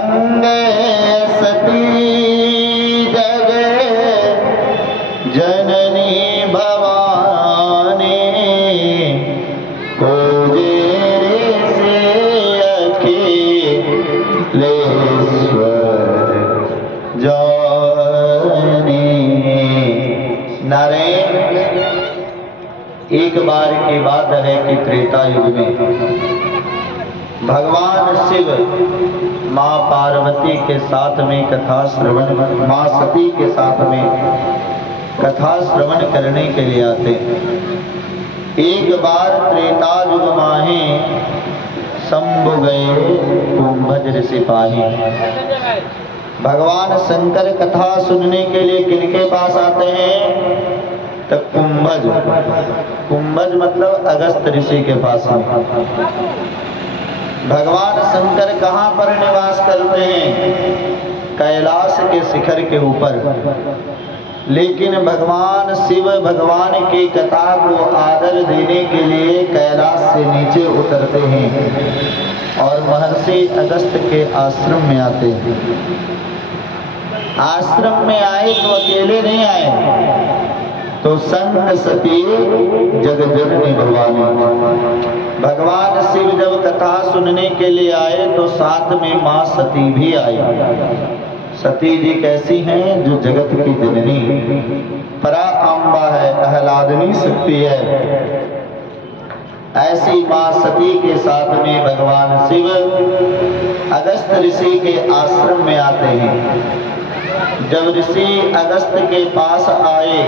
गंगे सती जग जननी भवानी कोजेरे से अखिलेश्वर जानी। नारायण, एक बार की बात है कि त्रेता युग में भगवान शिव माँ पार्वती के साथ में कथा श्रवण, माँ सती के साथ में कथा श्रवण करने के लिए आते। एक बार त्रेता युग माहे शंभु गए कुंभज ऋषि पाही। भगवान शंकर कथा सुनने के लिए किनके पास आते हैं? तो कुंभज, कुंभज मतलब अगस्त ऋषि के पास में। भगवान शंकर कहाँ पर निवास करते हैं? कैलाश के शिखर के ऊपर। लेकिन भगवान शिव भगवान की कथा को आदर देने के लिए कैलाश से नीचे उतरते हैं और महर्षि अगस्त के आश्रम में आते हैं। आश्रम में आए तो अकेले नहीं आए, तो संग सती जगजननी भवानी। भगवान शिव जब कथा सुनने के लिए आए तो साथ में माँ सती भी आई। सती जी कैसी हैं? जो जगत की जननी परा अम्बा है, आह्लादनी शक्ति है। ऐसी माँ सती के साथ में भगवान शिव अगस्त ऋषि के आश्रम में आते हैं। जब ऋषि अगस्त के पास आए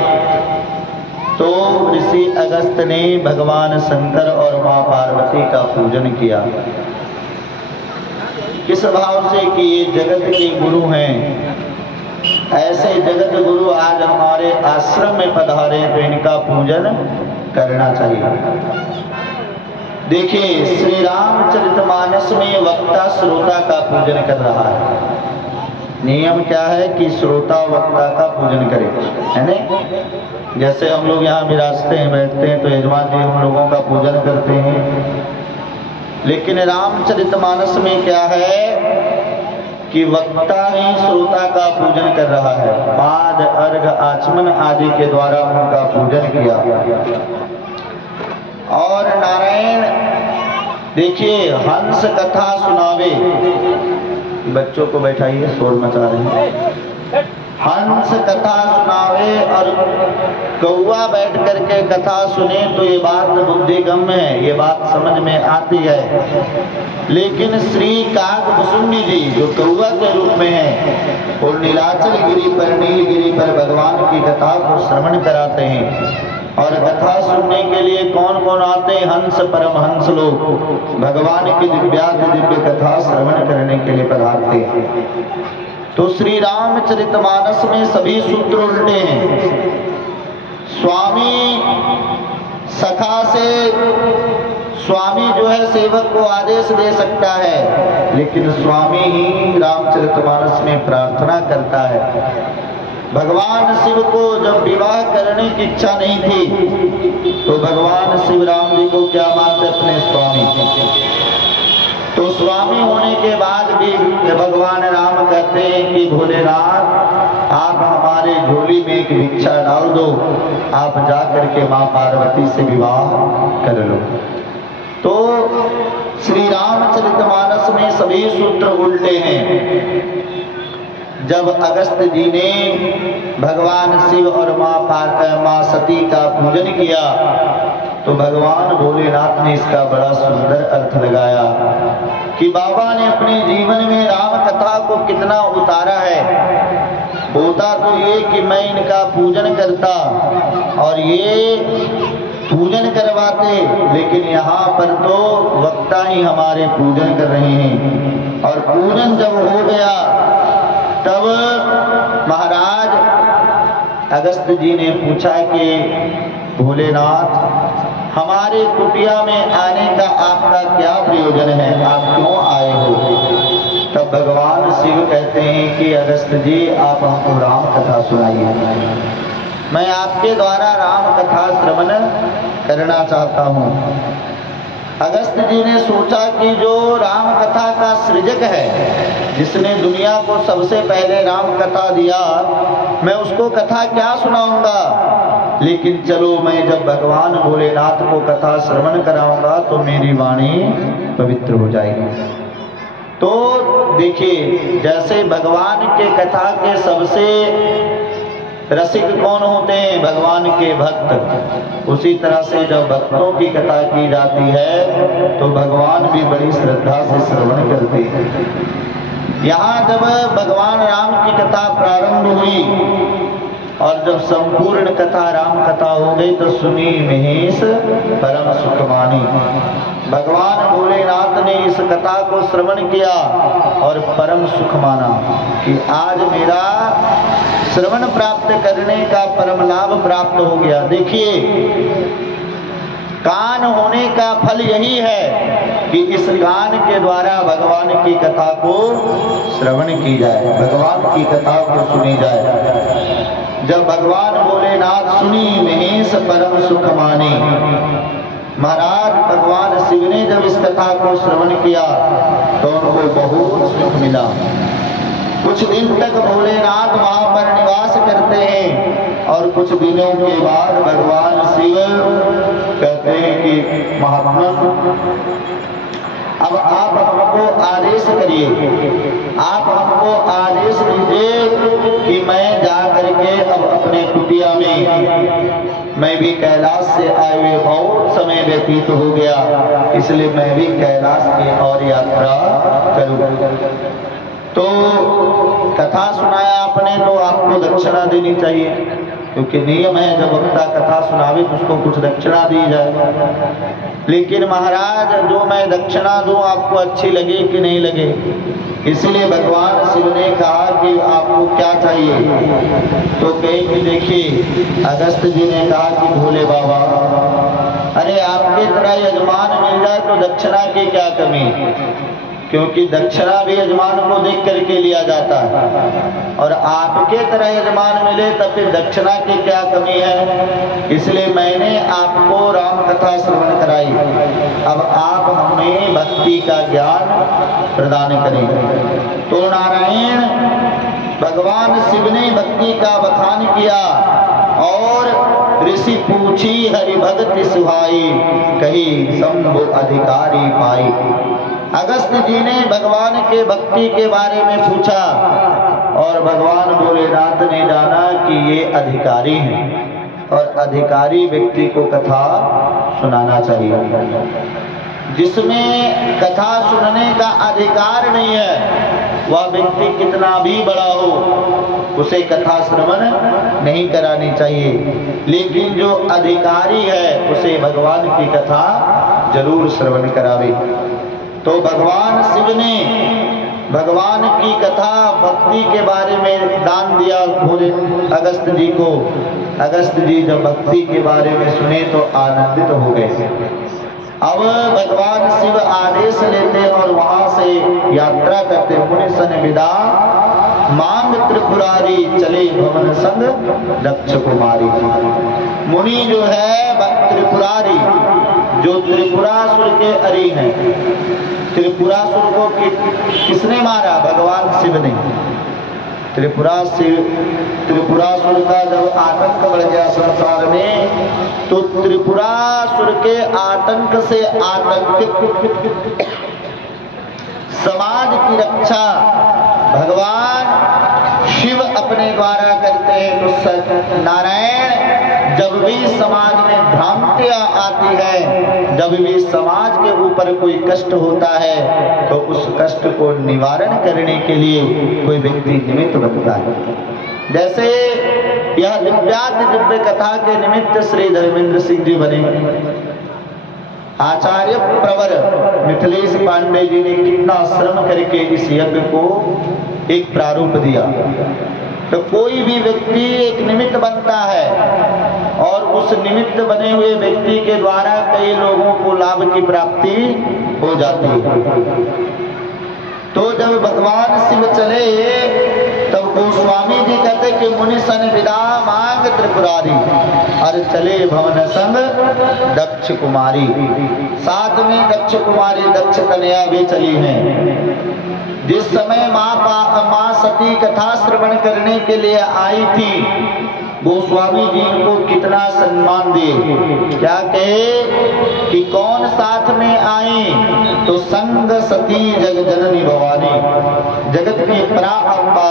तो ऋषि अगस्त ने भगवान शंकर और माँ पार्वती का पूजन किया। किस भाव से कि ये जगत के गुरु हैं। ऐसे जगत गुरु आज हमारे आश्रम में पधारे तो इनका पूजन करना चाहिए। देखिए, श्री रामचरितमानस में वक्ता श्रोता का पूजन कर रहा है। नियम क्या है कि श्रोता वक्ता का पूजन करे, है ना? जैसे हम लोग यहाँ विराजते हैं, बैठते हैं तो यजमान जी हम लोगों का पूजन करते हैं। लेकिन रामचरितमानस में क्या है कि वक्ता ही श्रोता का पूजन कर रहा है। पाद, अर्घ, आचमन आदि के द्वारा उनका पूजन किया। और नारायण देखिए, हंस कथा सुनावे। बच्चों को बैठाइए, शोर मचा रहे हैं। हंस कथा सुनावे और कौआ बैठ करके कथा सुने तो ये बात बुद्धिगम्य है, ये बात समझ में आती है। लेकिन श्री काकभुसुंडी जी जो कौआ के रूप में है, और नीलाचल गिरी पर, नीलगिरी पर भगवान की कथा को श्रवण कराते हैं। और कथा सुनने के लिए कौन कौन आते हैं? हंस परमहंस लोग भगवान की दिव्य कथा श्रवण करने के लिए पधारते हैं। तो श्री रामचरितमानस में सभी सूत्र उल्टे हैं। स्वामी सखा से स्वामी जो है सेवक को आदेश दे सकता है, लेकिन स्वामी ही रामचरितमानस में प्रार्थना करता है। भगवान शिव को जब विवाह करने की इच्छा नहीं थी तो भगवान शिव राम जी को क्या मानते? अपने स्वामी। तो स्वामी होने के बाद भी भगवान राम कहते हैं कि भोलेनाथ, आप हमारे झोली में एक भिक्षा डाल दो, आप जा करके माँ पार्वती से विवाह कर लो। तो श्री रामचरितमानस में सभी सूत्र उल्टे हैं। जब अगस्त जी ने भगवान शिव और माँ सती का पूजन किया तो भगवान भोलेनाथ ने इसका बड़ा सुंदर अर्थ लगाया कि बाबा ने अपने जीवन में राम कथा को कितना उतारा है। होता तो ये कि मैं इनका पूजन करता और ये पूजन करवाते, लेकिन यहाँ पर तो वक्ता ही हमारे पूजन कर रहे हैं। और पूजन जब हो गया तब महाराज अगस्त जी ने पूछा कि भोलेनाथ, हमारे कुटिया में आने का आपका क्या प्रयोजन है? आप क्यों आए हो? तब भगवान शिव कहते हैं कि अगस्त जी, आप हमको राम कथा सुनाइए। मैं आपके द्वारा राम कथा श्रवण करना चाहता हूँ। अगस्त जी ने सोचा कि जो राम कथा का सृजक है, जिसने दुनिया को सबसे पहले राम कथा दिया, मैं उसको कथा क्या सुनाऊंगा। लेकिन चलो, मैं जब भगवान भोलेनाथ को कथा श्रवण कराऊंगा तो मेरी वाणी पवित्र हो जाएगी। तो देखिए, जैसे भगवान के कथा के सबसे रसिक कौन होते हैं? भगवान के भक्त। उसी तरह से जब भक्तों की कथा की जाती है तो भगवान भी बड़ी श्रद्धा से श्रवण करते हैं। यहाँ जब भगवान राम की कथा प्रारंभ हुई और जब संपूर्ण कथा राम कथा हो गई तो सुनी महेश परम सुख मानी। भगवान भोलेनाथ ने इस कथा को श्रवण किया और परम सुख माना कि आज मेरा श्रवण प्राप्त करने का परम लाभ प्राप्त हो गया। देखिए, कान होने का फल यही है कि इस कान के द्वारा भगवान की कथा को श्रवण की जाए, भगवान की कथा को सुनी जाए। जब भगवान भोलेनाथ सुनी महेश परम सुख माने, महाराज भगवान शिव ने जब इस कथा को श्रवण किया तो उनको बहुत सुख मिला। कुछ दिन तक भोलेनाथ वहां पर निवास करते हैं और कुछ दिनों के बाद भगवान शिव कहते हैं कि महात्मा, अब आप हमको आदेश करिए, आप हमको आदेश दीजिए कि मैं जा करके अब अपने कुटिया में, मैं भी कैलाश से आए हुए बहुत समय व्यतीत हो गया, इसलिए मैं भी कैलाश की और यात्रा करूं। तो कथा सुनाया आपने तो आपको दक्षिणा देनी चाहिए, क्योंकि नियम है जब वक्ता कथा सुनावे तो उसको कुछ दक्षिणा दी जाए। लेकिन महाराज, जो मैं दक्षिणा दूं आपको अच्छी लगे कि नहीं लगे, इसलिए भगवान शिव ने कहा कि आपको क्या चाहिए। तो कहीं कि देखिए, अगस्त जी ने कहा कि भोले बाबा, अरे आपके तरह यजमान मिल जाए तो दक्षिणा की क्या कमी, क्योंकि दक्षिणा भी यजमान को देख करके लिया जाता है, और आपके तरह यजमान मिले तब फिर दक्षिणा की क्या कमी है। इसलिए मैंने आपको राम कथा श्रवण कराई, अब आप हमें भक्ति का ज्ञान प्रदान करें। तो नारायण भगवान शिव ने भक्ति का बखान किया और ऋषि पूछी हरि भक्ति सुहाई, कही शंभु अधिकारी पाई। अगस्त जी ने भगवान के भक्ति के बारे में पूछा और भगवान भोलेनाथ ने जाना कि ये अधिकारी हैं और अधिकारी व्यक्ति को कथा सुनाना चाहिए। जिसमें कथा सुनने का अधिकार नहीं है वह व्यक्ति कितना भी बड़ा हो, उसे कथा श्रवण नहीं करानी चाहिए। लेकिन जो अधिकारी है उसे भगवान की कथा जरूर श्रवण करावे। तो भगवान शिव ने भगवान की कथा भक्ति के बारे में दान दिया भोले अगस्त जी को। अगस्त जी जब भक्ति के बारे में सुने तो आनंदित हो गए। अब भगवान शिव आदेश लेते और वहां से यात्रा करते। मुनि सन विदा मांग त्रिपुरारी, चले भवन संग दक्ष कुमारी। मुनि जो है त्रिपुरारी, जो त्रिपुरासुर के अरी हैं। त्रिपुरासुर को किसने मारा? भगवान शिव ने। त्रिपुरासुर का जब आतंक बढ़ गया संसार में, तो त्रिपुरासुर के आतंक से आतंकित समाज की रक्षा भगवान शिव अपने द्वारा करते हैं। तो नारायण जब भी समाज में भ्रांतियां आती है, जब भी समाज के ऊपर कोई कष्ट होता है, तो उस कष्ट को निवारण करने के लिए कोई व्यक्ति निमित्त बनता है। जैसे यह दिव्य कथा के निमित्त श्री धर्मेंद्र सिंह जी बने। आचार्य प्रवर मिथिलेश पांडे जी ने कितना श्रम करके इस यज्ञ को एक प्रारूप दिया। तो कोई भी व्यक्ति एक निमित्त बनता है और उस निमित्त बने हुए व्यक्ति के द्वारा कई लोगों को लाभ की प्राप्ति हो जाती है। तो जब भगवान शिव चले तब गोस्वामी जी कहते कि मुनि सन विदा मांग त्रिपुरारी, और चले भवन संग दक्ष कुमारी। साथ में दक्ष कुमारी दक्ष कन्या भी चली हैं। जिस समय माँ सती कथा श्रवण करने के लिए आई थी, गोस्वामी जी इनको कितना सम्मान दिए। क्या कहे कि कौन साथ में आई, तो संग सती जग जननी भवानी, जगत की पराअंबा,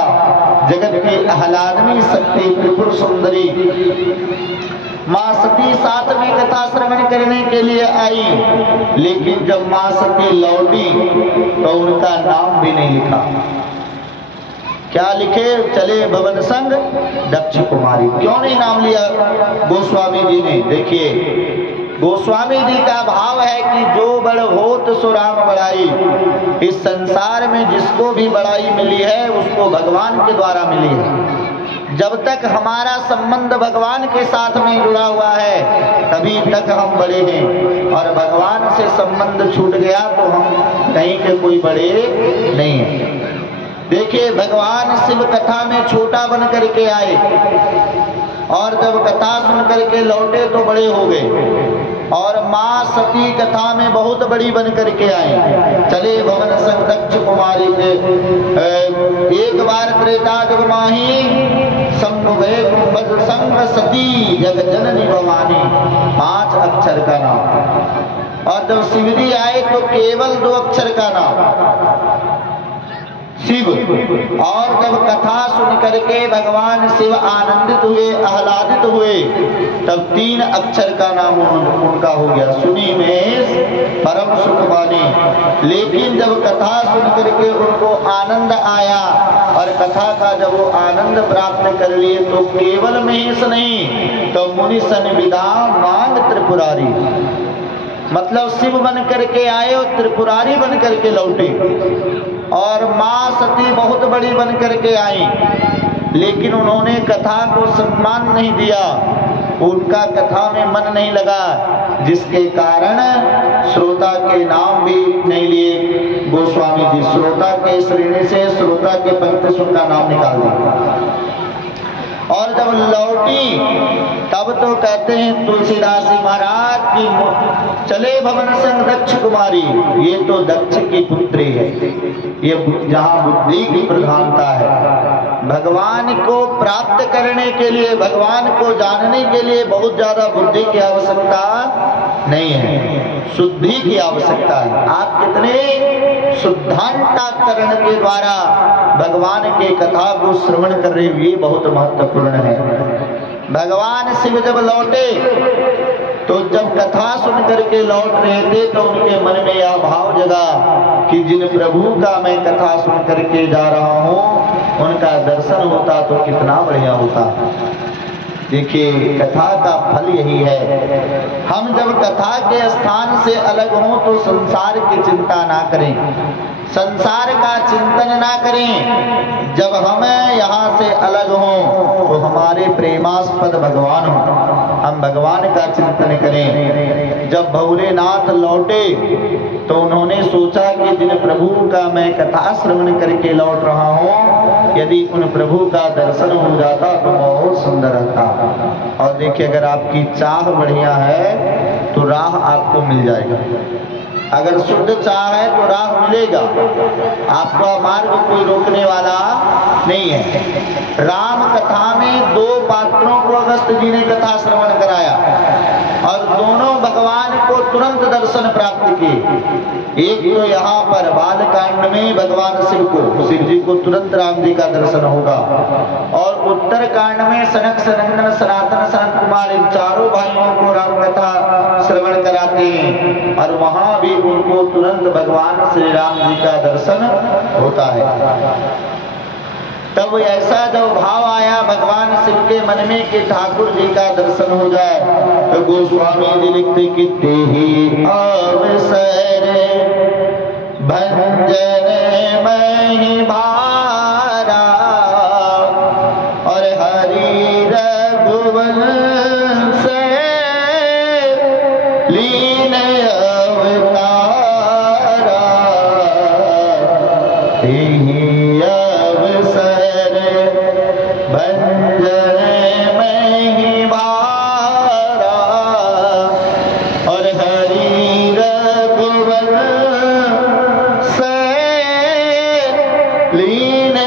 जगत की आह्लादनी शक्ति त्रिपुर सुंदरी माँ सती साथ में कथा श्रवण करने के लिए आई। लेकिन जब माँ सती लौटी तो उनका नाम भी नहीं लिखा। क्या लिखे? चले भवन संग दक्ष कुमारी। क्यों नहीं नाम लिया गोस्वामी जी ने? देखिए, गोस्वामी जी का भाव है कि जो बड़ होत सो राम बड़ाई। इस संसार में जिसको भी बड़ाई मिली है उसको भगवान के द्वारा मिली है। जब तक हमारा संबंध भगवान के साथ में जुड़ा हुआ है तभी तक हम बड़े हैं, और भगवान से संबंध छूट गया तो हम कहीं के कोई बड़े नहीं हैं। देखिए, भगवान शिव कथा में छोटा बन करके आए और जब कथा सुन करके लौटे तो बड़े हो गए, और माँ सती कथा में बहुत बड़ी बन करके आई। चले भवन संग दक्ष कुमारी के एक बार त्रेता जग माही संग सती जग जननी भवानी, 5 अक्षर का नाम। और जब शिवजी आए तो केवल 2 अक्षर का नाम शिव। और जब कथा सुन करके भगवान शिव आनंदित हुए, आह्लादित हुए, तब 3 अक्षर का नाम उनका हो गया, सुनी में परम सुख मानी। लेकिन जब कथा सुन करके उनको आनंद आया और कथा का जब वो आनंद प्राप्त कर लिए तो केवल महेश नहीं तो मुनि सन्विदा मांग त्रिपुरारी, मतलब शिव बन करके आए और त्रिपुरारी बन करके लौटे। और माँ सती बहुत बड़ी बन करके आई, लेकिन उन्होंने कथा को सम्मान नहीं दिया, उनका कथा में मन नहीं लगा, जिसके कारण श्रोता के नाम भी नहीं लिए गोस्वामी जी। श्रोता के श्रेणी से श्रोता के पंक्ति सुन का नाम निकाल दिया। और जब लौटी तब तो कहते हैं तुलसीदास जी महाराज की चले भवन संग दक्ष कुमारी। ये तो दक्ष की पुत्री है, ये जहाँ बुद्धि की प्रधानता है। भगवान को प्राप्त करने के लिए, भगवान को जानने के लिए बहुत ज्यादा बुद्धि की आवश्यकता नहीं है, शुद्धि की आवश्यकता है। आप कितने शुद्धांतकरण के द्वारा भगवान के कथा को श्रवण कर रहे हो, ये बहुत महत्वपूर्ण है। भगवान शिव जब लौटे तो जब कथा सुन करके लौट रहे थे तो उनके मन में यह भाव जगा कि जिन प्रभु का मैं कथा सुन करके जा रहा हूँ उनका दर्शन होता तो कितना बढ़िया होता। देखिए, कथा का फल यही है। हम जब कथा के स्थान से अलग हों तो संसार की चिंता ना करें, संसार का चिंतन ना करें। जब हम यहाँ से अलग हों तो हमारे प्रेमास्पद भगवान हों, हम भगवान का चिंतन करें। जब भोलेनाथ लौटे तो उन्होंने सोचा कि जिन प्रभु का मैं कथा श्रवण करके लौट रहा हूँ, यदि उन प्रभु का दर्शन हो जाता तो बहुत सुंदर रहता। और देखिए, अगर आपकी चाह बढ़िया है तो राह आपको मिल जाएगा। अगर शुद्ध चाह है तो राह मिलेगा, आपका मार्ग कोई रोकने वाला नहीं है। राम कथा में 2 पात्रों को अगस्त जी ने कथा श्रवण कराया और दोनों भगवान को तुरंत दर्शन प्राप्त किए। एक तो यहाँ पर बाल कांड में भगवान शिव जी को तुरंत राम जी का दर्शन होगा, और उत्तर कांड में सनक सनंदन सनातन सनत कुमार इन चारों भाइयों को राम कथा श्रवण कराते हैं, और वहां भी उनको तुरंत भगवान श्री राम जी का दर्शन होता है। तब ऐसा जब भाव आया भगवान शिव के मन में कि ठाकुर जी का दर्शन हो जाए, तो गोस्वामी जी लिखते कि तेहि अवसर भंजन महि भारा, और हरि रघुवंश लीन अवतारा, तेहि अवसर भंजन महि लीन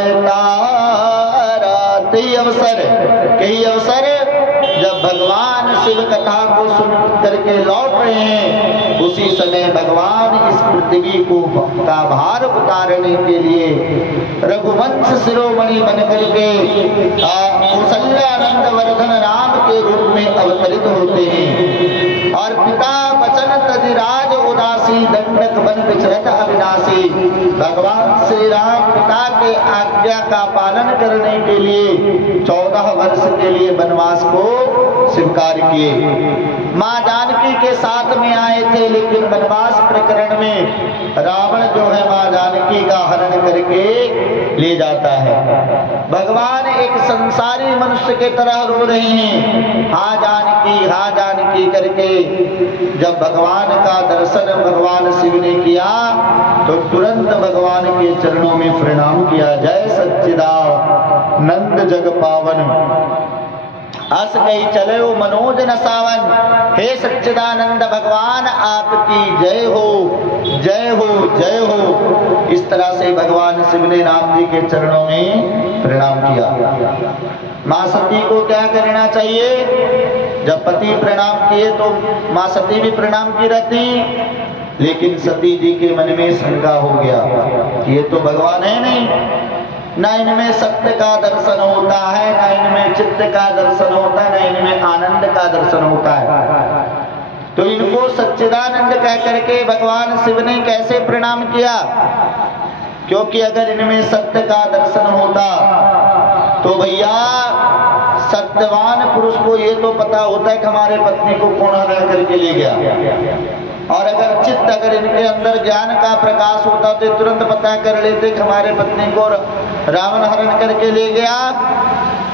अवतारा। कई अवसर जब भगवान शिव कथा को सुन करके लौट रहे हैं, उसी समय भगवान इस पृथ्वी को का भार उतारने के लिए रघुवंश शिरोमणि बन करके कौशल्यानंद वर्धन राम के रूप में अवतरित होते हैं। और पिता वचन तजिराज उदासी, दंडक बन विचरत अविनाशी। भगवान श्री राम पिता के आज्ञा का पालन करने के लिए 14 वर्ष के लिए वनवास को स्वीकार किए। माँ जानकी के साथ में आए थे, लेकिन वनवास प्रकरण में रावण जो है माँ जानकी का हरण करके ले जाता है। भगवान एक संसारी मनुष्य के तरह रो रहे हैं, हाँ जानकी करके। जब भगवान का दर्शन भगवान शिव ने किया तो तुरंत भगवान के चरणों में प्रणाम किया। जय सच्चिदानंद जग पावन, हस गई चले मनोज न सावन। हे सच्चिदानंद भगवान आपकी जय हो, जय हो, जय हो। इस तरह से भगवान शिव ने राम जी के चरणों में प्रणाम किया। माँ सती को क्या करना चाहिए? जब पति प्रणाम किए तो माँ सती भी प्रणाम की रहती, लेकिन सती जी के मन में शंका हो गया कि ये तो भगवान है नहीं, ना इनमें सत्य का दर्शन होता है, ना इनमें चित्त का दर्शन होता है, ना इनमें आनंद का दर्शन होता है। तो इनको सच्चिदानंद कह करके भगवान शिव ने कैसे प्रणाम किया? क्योंकि अगर इनमें सत्य का दर्शन होता तो भैया सत्यवान पुरुष को ये तो पता होता है कि हमारे पत्नी को कौन हरण करके ले गया। और अगर इनके अंदर ज्ञान का प्रकाश होता तो तुरंत पता कर लेते कि हमारे पत्नी को रावण हरण करके ले गया।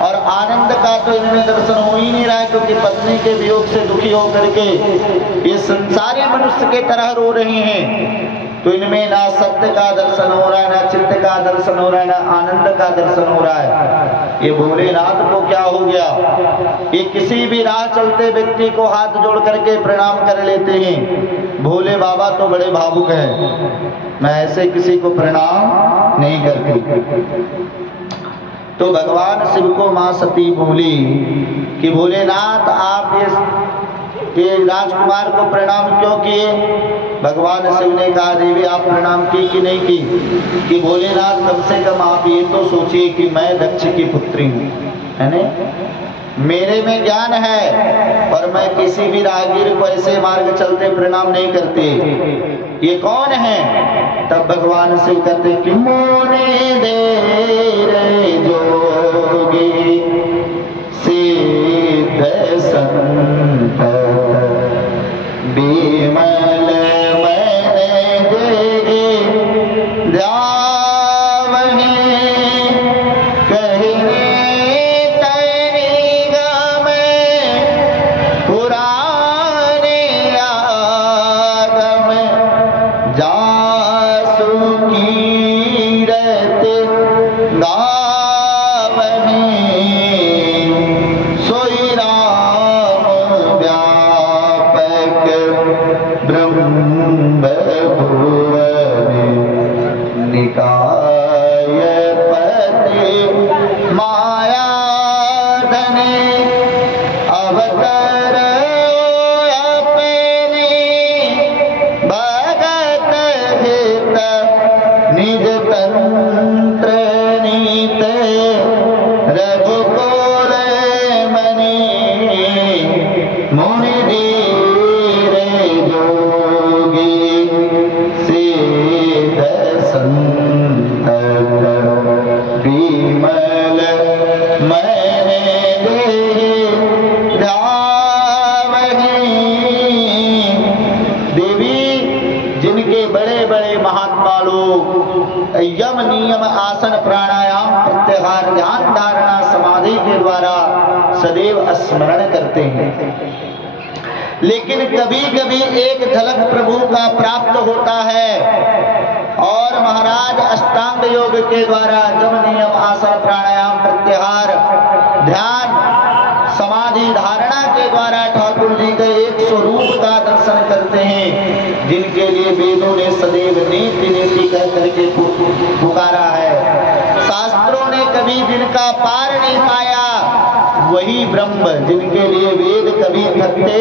और आनंद का तो इनमें दर्शन हो ही नहीं रहा है, क्योंकि पत्नी के वियोग से दुखी होकर के ये संसारी मनुष्य के तरह रो रहे हैं। तो इनमें ना सत्य का दर्शन हो रहा है, ना चित्त का दर्शन हो रहा है, ना आनंद का दर्शन हो रहा है। ये भोलेनाथ को क्या हो गया? ये किसी भी राह चलते व्यक्ति को हाथ जोड़ करके प्रणाम कर लेते हैं। भोले बाबा तो बड़े भावुक हैं, मैं ऐसे किसी को प्रणाम नहीं करती। तो भगवान शिव को माँ सती बोली कि भोलेनाथ आप ये राजकुमार को प्रणाम क्यों किए? भगवान शिव ने कहा देवी आप प्रणाम की कि नहीं की? कि भोलेनाथ कम से कम आप ये तो सोचिए कि मैं दक्ष की पुत्री हूँ, है ना? मेरे में ज्ञान है और मैं किसी भी राहगीर को ऐसे मार्ग चलते प्रणाम नहीं करते। ये कौन है? तब भगवान शिव कहते कि मोने दे रे जोगी सिद्ध संत बिमल मैंने देगी ध्यावहि कहने तरीगा में पुराने आगम जासु कीरत गावहि सोई राम व्यापक ब्रह्म भुवन निकाय पति माया धने अवतर अपने भगत हित निज तंत्र नीत रघुकुल मणि मुनि धीरे जोगी सिद्ध संत बिमल मैंने ध्यावहि। देवी जिनके बड़े बड़े महात्मा लोग यम नियम आसन प्राणायाम प्रत्याहार ध्यान धारणा समाधि के द्वारा सदैव स्मरण करते हैं, लेकिन कभी कभी एक झलक प्रभु का प्राप्त होता है और महाराज अष्टांग योग के द्वारा यम नियम आसन प्राणायाम प्रत्याहार ध्यान समाधि धारणा के द्वारा ठाकुर जी के एक स्वरूप का दर्शन करते हैं, जिनके लिए वेदों ने सदैव नीति नीति कह करके पुकार ब्रह्म, जिनके लिए वेद कभी थकते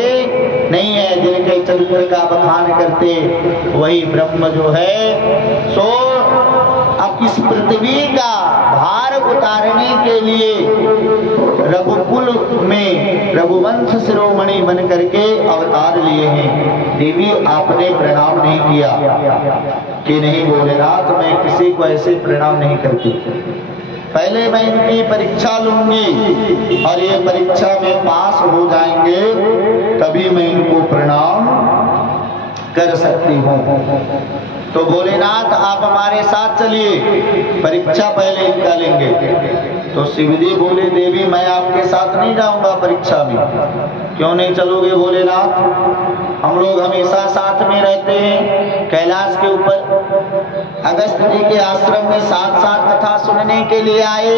नहीं है, जिनके चरित्र का बखान करते वही ब्रह्म जो है सो अब इस पृथ्वी का भार उतारने के लिए रघुकुल में रघुवंश शिरोमणि बन करके अवतार लिए हैं। देवी आपने प्रणाम नहीं किया कि नहीं भोलेनाथ, मैं किसी को ऐसे प्रणाम नहीं करती, पहले मैं इनकी परीक्षा लूंगी और ये परीक्षा में पास हो जाएंगे तभी मैं इनको प्रणाम कर सकती हूँ। तो भोलेनाथ आप हमारे साथ चलिए, परीक्षा पहले इनका लेंगे। तो शिवजी बोले देवी मैं आपके साथ नहीं जाऊंगा परीक्षा में। क्यों नहीं चलोगे भोलेनाथ? हम लोग हमेशा साथ में रहते हैं कैलाश के ऊपर। अगस्त जी के आश्रम में साथ साथ कथा सुनने के लिए आए,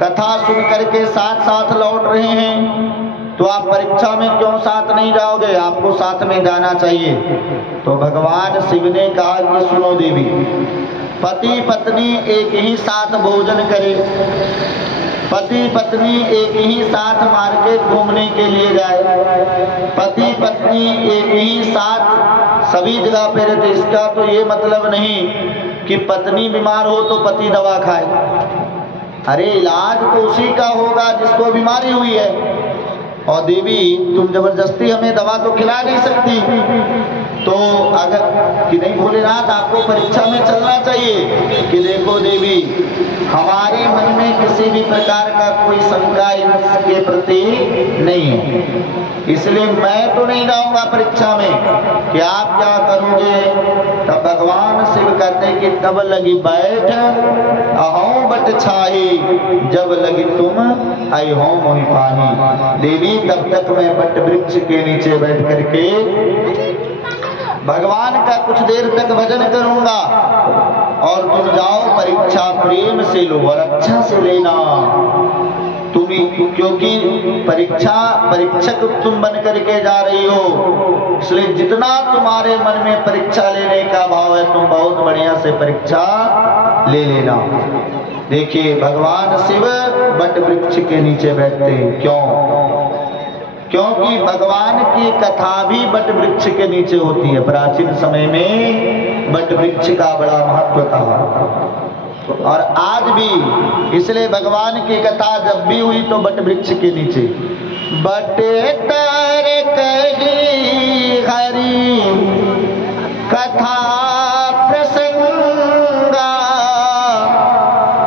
कथा सुन करके साथ साथ लौट रहे हैं, तो आप परीक्षा में क्यों साथ नहीं जाओगे? आपको साथ में जाना चाहिए। तो भगवान शिव ने कहा कि सुनो देवी, पति पत्नी एक ही साथ भोजन करे, पति पत्नी एक ही साथ मार्केट घूमने के लिए जाए, पति पत्नी एक ही साथ सभी जगह पे रहते, इसका तो ये मतलब नहीं कि पत्नी बीमार हो तो पति दवा खाए। अरे इलाज तो उसी का होगा जिसको बीमारी हुई है। और देवी तुम जबरदस्ती हमें दवा तो खिला नहीं सकती। तो अगर कि नहीं भोलेनाथ आपको परीक्षा में चलना चाहिए कि देखो देवी हमारे मन में किसी भी प्रकार का कोई शंका इनके प्रति नहीं है, इसलिए मैं तो नहीं जाऊंगा परीक्षा में कि आप क्या करोगे। तब भगवान शिव कहते हैं कि तब लगी बैठ अहों बट छाही, जब लगी तुम आई हो मोहि पाही। देवी तब तक मैं बट वृक्ष के नीचे बैठ करके भगवान का कुछ देर तक भजन करूंगा और तुम जाओ परीक्षा प्रेम से लो और अच्छा से लेना तुम, क्योंकि परीक्षक तुम बन करके जा रही हो, इसलिए जितना तुम्हारे मन में परीक्षा लेने का भाव है तुम बहुत बढ़िया से परीक्षा ले लेना। देखिए भगवान शिव बट वृक्ष के नीचे बैठते हैं। क्यों? क्योंकि भगवान की कथा भी बट वृक्ष के नीचे होती है। प्राचीन समय में बट वृक्ष का बड़ा महत्व था और आज भी, इसलिए भगवान की कथा जब भी हुई तो बट वृक्ष के नीचे। बटे तर कही हरि कथा प्रसंगा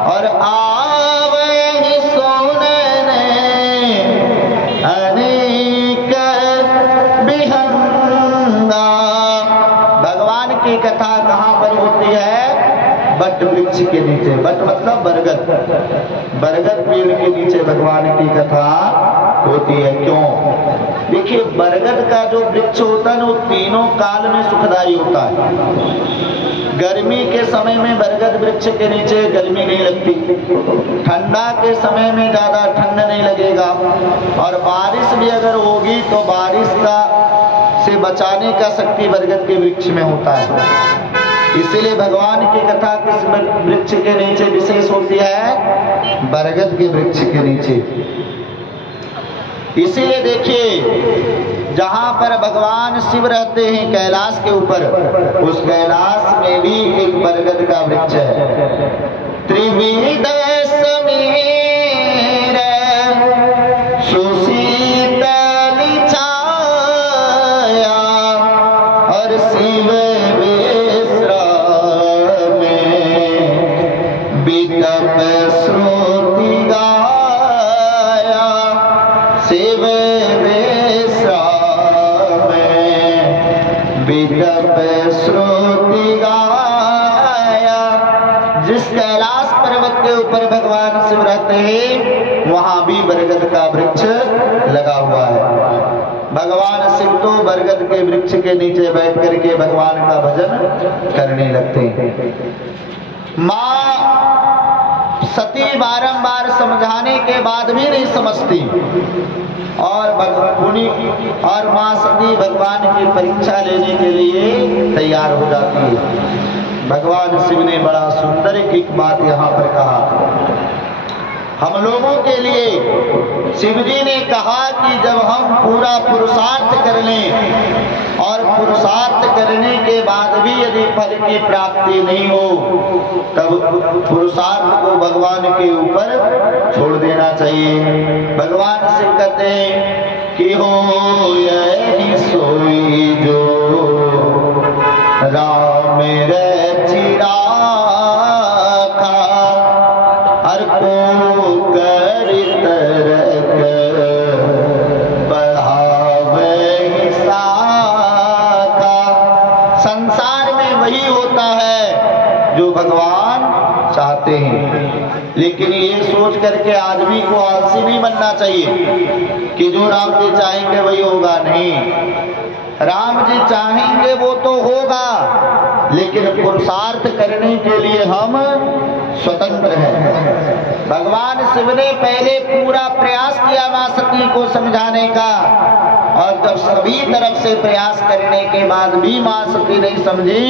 और आवहि सुनने अनेक बिहंगा। भगवान की कथा कहाँ पर होती है? बट वृक्ष के नीचे। बट मतलब बरगद, बरगद पेड़ के नीचे भगवान की कथा होती है। क्यों? देखिए बरगद का जो वृक्ष होता है वो तीनों काल में सुखदायी होता है। गर्मी के समय में बरगद वृक्ष के नीचे गर्मी नहीं लगती, ठंडा के समय में ज्यादा ठंड नहीं लगेगा, और बारिश भी अगर होगी तो बारिश का से बचाने का शक्ति बरगद के वृक्ष में होता है। इसीलिए भगवान की कथा किस वृक्ष के नीचे विशेष होती है? बरगद के वृक्ष के नीचे। इसीलिए देखिए जहां पर भगवान शिव रहते हैं कैलाश के ऊपर, उस कैलाश में भी एक बरगद का वृक्ष है। त्रिविध समीर सुशीतल छाया और शिव बितप श्रुति गाया, शिव बितप श्रुति गाया। जिस कैलाश पर्वत के ऊपर भगवान शिव रहते हैं वहां भी बरगद का वृक्ष लगा हुआ है। भगवान शिव तो बरगद के वृक्ष के नीचे बैठ करके भगवान का भजन करने लगते हैं। माँ सती बारंबार समझाने के बाद भी नहीं समझती और माँ सती भगवान की परीक्षा लेने के लिए तैयार हो जाती है। भगवान शिव ने बड़ा सुंदर एक बात यहाँ पर कहा हम लोगों के लिए शिव जी ने कहा कि जब हम पूरा पुरुषार्थ कर लें और पुरुषार्थ करने के बाद भी यदि फल की प्राप्ति नहीं हो, तब पुरुषार्थ को भगवान के ऊपर छोड़ देना चाहिए। भगवान शिव कहते हैं कि हो यही सोई जो राम रचि राखा, हर को कर तरक बढ़ावे साखा। संसार में वही होता है जो भगवान चाहते हैं, लेकिन ये सोच करके आदमी को आलसी नहीं बनना चाहिए कि जो राम जी चाहेंगे वही होगा। नहीं, राम जी चाहेंगे वो तो होगा, लेकिन पुरुषार्थ करने के लिए हम स्वतंत्र हैं। भगवान शिव ने पहले पूरा प्रयास किया मां सती को समझाने का, और जब सभी तरफ से प्रयास करने के बाद भी मां सती नहीं समझी,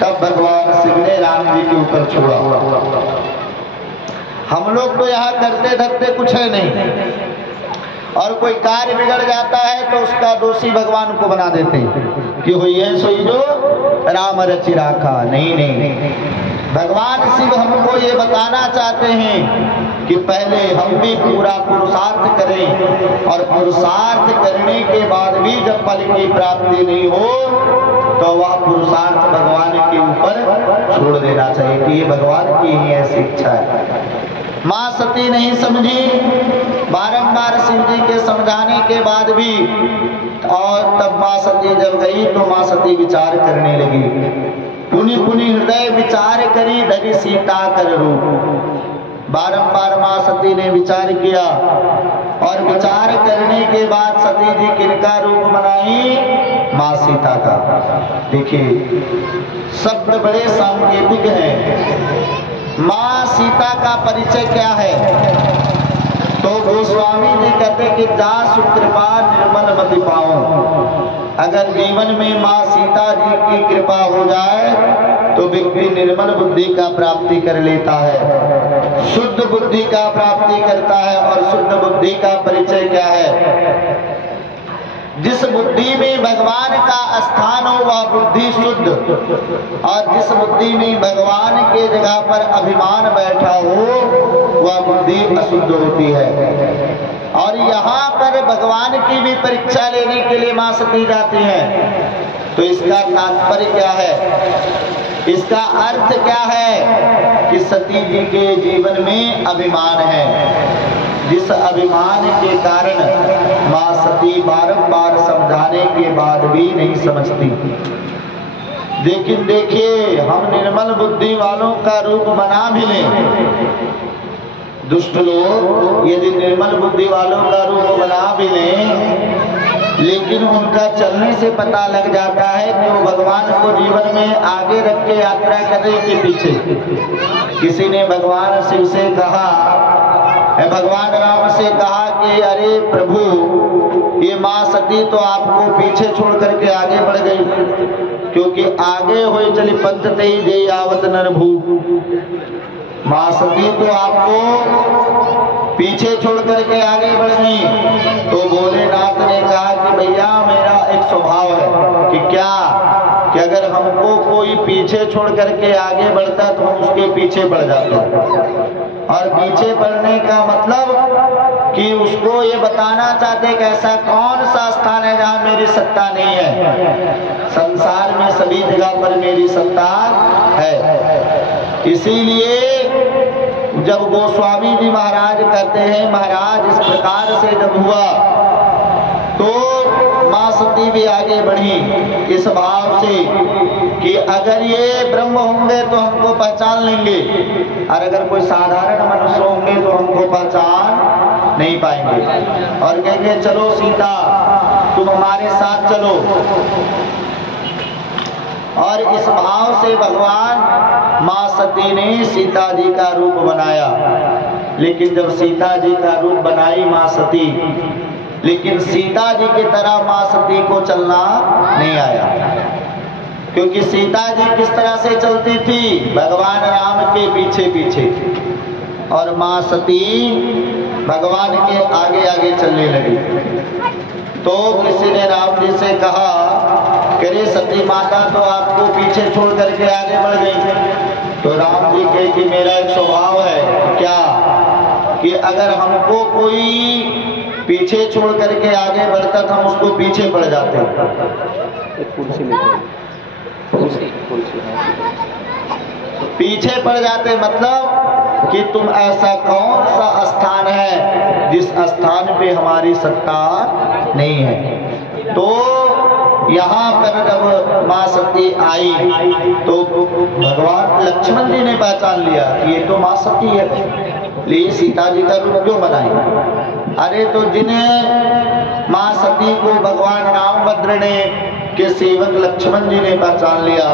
तब भगवान शिव ने राम जी के ऊपर छोड़ा। हम लोग तो यहाँ करते धरते कुछ है नहीं, और कोई कार्य बिगड़ जाता है तो उसका दोषी भगवान को बना देते हैं कि हुई है सोई जो राम रचि राखा। नहीं नहीं, भगवान शिव हमको ये बताना चाहते हैं कि पहले हम भी पूरा पुरुषार्थ करें, और पुरुषार्थ करने के बाद भी जब फल की प्राप्ति नहीं हो तो वह पुरुषार्थ भगवान के ऊपर छोड़ देना चाहिए कि ये भगवान की ही ऐसी इच्छा है। मां सती नहीं समझी, बारंबार शिव जी के समझाने के बाद भी, और तब मां सती जब गई तो मां सती विचार करने लगी। पुनि पुनि हृदय विचार करी धरि सीता कर रूप। बारंबार मां सती ने विचार किया, और विचार करने के बाद सती जी किनका रूप बनाई? मां सीता का। देखिए, शब्द बड़े सांकेतिक हैं। मां सीता का परिचय क्या है? तो गोस्वामी जी कहते कि जा सुकृपा निर्मल मति पाऊं। अगर जीवन में मां सीता जी की कृपा हो जाए तो व्यक्ति निर्मल बुद्धि का प्राप्ति कर लेता है, शुद्ध बुद्धि का प्राप्ति करता है। और शुद्ध बुद्धि का परिचय क्या है? जिस बुद्धि में भगवान का स्थान हो वह बुद्धि शुद्ध, और जिस बुद्धि में भगवान के जगह पर अभिमान बैठा हो वह बुद्धि अशुद्ध होती है। और यहाँ पर भगवान की भी परीक्षा लेने के लिए मां सती जाती हैं। तो इसका तात्पर्य क्या है? इसका अर्थ क्या है? कि सती जी के जीवन में अभिमान है, जिस अभिमान के कारण मां सती बारंबार समझाने के बाद भी नहीं समझती। लेकिन देखिए, हम निर्मल बुद्धि वालों का रूप बना भी लें, दुष्ट लोग यदि निर्मल बुद्धि वालों का रूप बना भी लें, लेकिन उनका चलने से पता लग जाता है कि वो भगवान को जीवन में आगे रख के यात्रा करने के पीछे। किसी ने भगवान शिव से कहा, भगवान राम से कहा कि अरे प्रभु, ये मां सती तो आपको पीछे छोड़ करके आगे बढ़ गई, क्योंकि आगे हुए चली पंथ तेई जय आवत नरभू। मां सती तो आपको पीछे छोड़ करके आगे बढ़ गई। तो भोलेनाथ ने कहा कि भैया मेरा एक स्वभाव है कि क्या, कि अगर हमको कोई पीछे छोड़ करके आगे बढ़ता तो हम उसके पीछे बढ़ जाते। और पीछे बढ़ने का मतलब कि उसको ये बताना चाहते कि ऐसा कौन सा स्थान है जहाँ मेरी सत्ता नहीं है। संसार में सभी जगह पर मेरी सत्ता है। इसीलिए जब गोस्वामी जी महाराज कहते हैं, महाराज इस प्रकार से जब हुआ तो मां सती भी आगे बढ़ी इस भाव से कि अगर ये ब्रह्म होंगे तो हमको पहचान लेंगे, और अगर कोई साधारण मनुष्य होंगे तो हमको पहचान नहीं पाएंगे। और कहेंगे चलो सीता तुम हमारे साथ चलो। और इस भाव से भगवान मां सती ने सीता जी का रूप बनाया। लेकिन जब सीता जी का रूप बनाई मां सती, लेकिन सीता जी की तरह मां सती को चलना नहीं आया, क्योंकि सीता जी किस तरह से चलती थी? भगवान राम के पीछे पीछे। और माँ सती भगवान के आगे आगे चलने लगी। तो किसी ने राम जी से कहा कि रे सती माता तो आपको पीछे छोड़ करके आगे बढ़ गई। तो राम जी कहे कि मेरा एक स्वभाव है क्या कि अगर हमको कोई पीछे छोड़ करके आगे बढ़ता था हम उसको पीछे पड़ जाते। पीछे पड़ जाते मतलब कि तुम ऐसा कौन सा स्थान है जिस स्थान पे हमारी सत्ता नहीं है। तो यहाँ पर जब माँ सती आई तो भगवान लक्ष्मण जी ने पहचान लिया कि ये तो माँ सती है, लिए सीता जी का रूप क्यों बनाए। अरे तो जिन्हें माँ सती को भगवान रामभद्र ने के सेवक लक्ष्मण जी ने पहचान लिया,